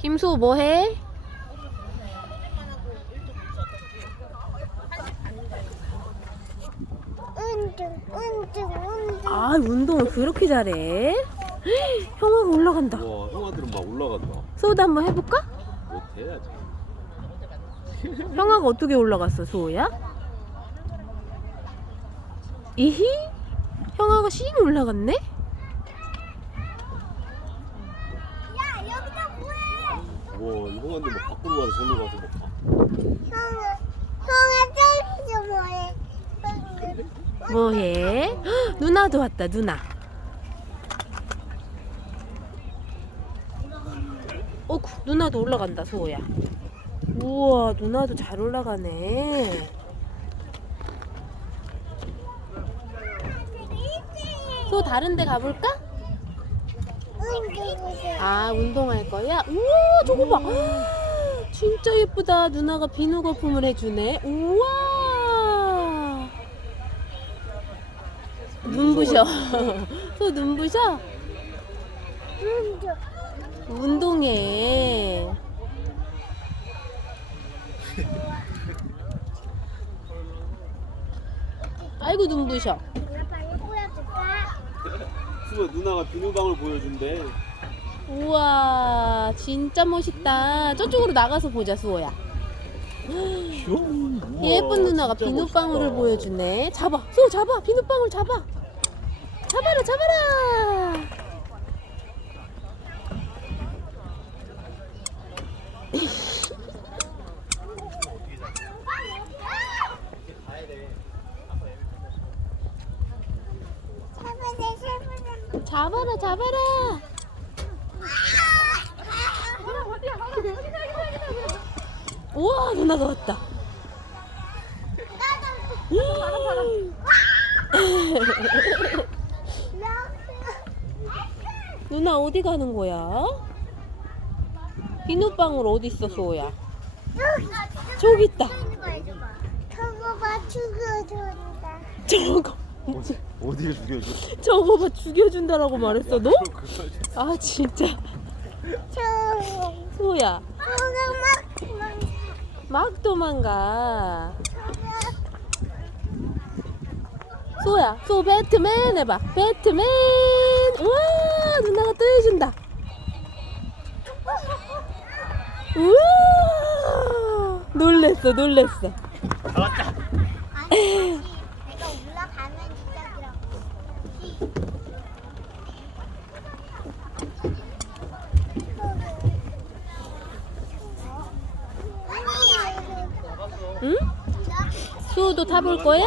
김수 뭐해? 운동, 운동, 운동. 아 운동을 그렇게 잘해? 형아가 올라간다. 와 형아들은 막 올라간다. 소우도 한번 해볼까? 못해야지. 형아가 어떻게 올라갔어 소우야? 이히? 형아가 씩 올라갔네? 야, 여기다 뭐해? 와 형아들 막 밖으로 가서 절로 가서 막 가. 형아, 형아 뭐해? 뭐해? 헉, 누나도 왔다 누나. 어구 누나도 올라간다 소우야. 우와 누나도 잘 올라가네. 소 다른 데 가볼까? 아 운동할 거야? 우와 저거 봐. 진짜 예쁘다. 누나가 비누 거품을 해주네. 우와. 눈부셔. 또 눈부셔? 운동. 운동해. 아이고 눈부셔? 수가 누나가 비누방울 보여준대. 우와 진짜 멋있다 저쪽으로 나가서 보자 수호야 예쁜 누나가 비눗방울을 보여주네. 잡아, 소 잡아, 비눗방울 잡아. 잡아라, 잡아라. 세번째, 세번째. 잡아라, 잡아라. 우와, 누나가 왔다. 누나 어디 가는 거야? 비눗방울 어디 있어, 소야? 저기 있다. 저거 봐, 죽여준다. 저거, 어디 어디에 죽여줘? 저거 봐 죽여준다라고 말했어, 너? 아 진짜, 소야. 막 도망가. 소야, 소 배트맨 해봐. 배트맨. 우와, 누나가 또 해준다. 우와, 놀랬어, 놀랬어. 아니, 내가 올라가면 진짜 그럼. 응? 수호도 타볼 거야?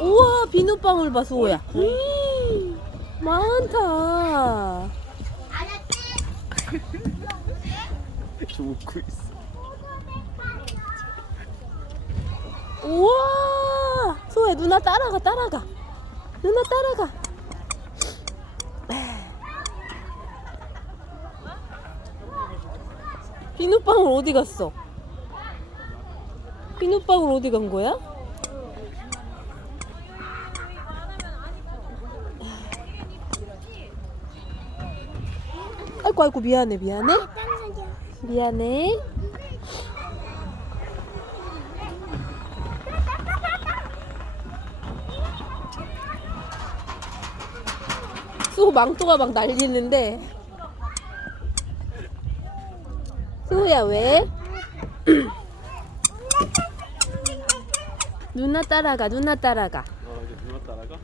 우와, 비눗방울 봐, 수호야. 음, 많다. 죽고 있어. 우와 소야 누나 따라가 따라가 누나 따라가 비눗방울 어디 갔어? 비눗방울 어디 간 거야? 아이고 아이고 미안해 미안해. 미안해. 수호 망토가 막 날리는데. 수호야 왜? 누나 따라가 누나 따라가. 아 이제 누나 따라가?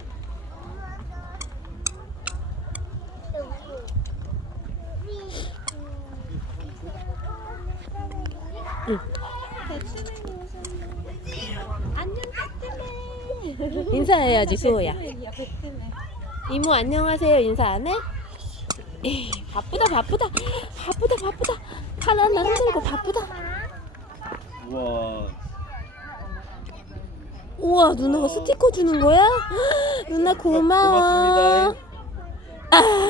인사해야지 수호야 이모 안녕하세요 인사 안 해? 에이, 바쁘다 바쁘다 바쁘다 바쁘다 팔 하나 흔들고 바쁘다 우와. 우와 누나가 스티커 주는 거야? 누나 고마워 고맙습니다.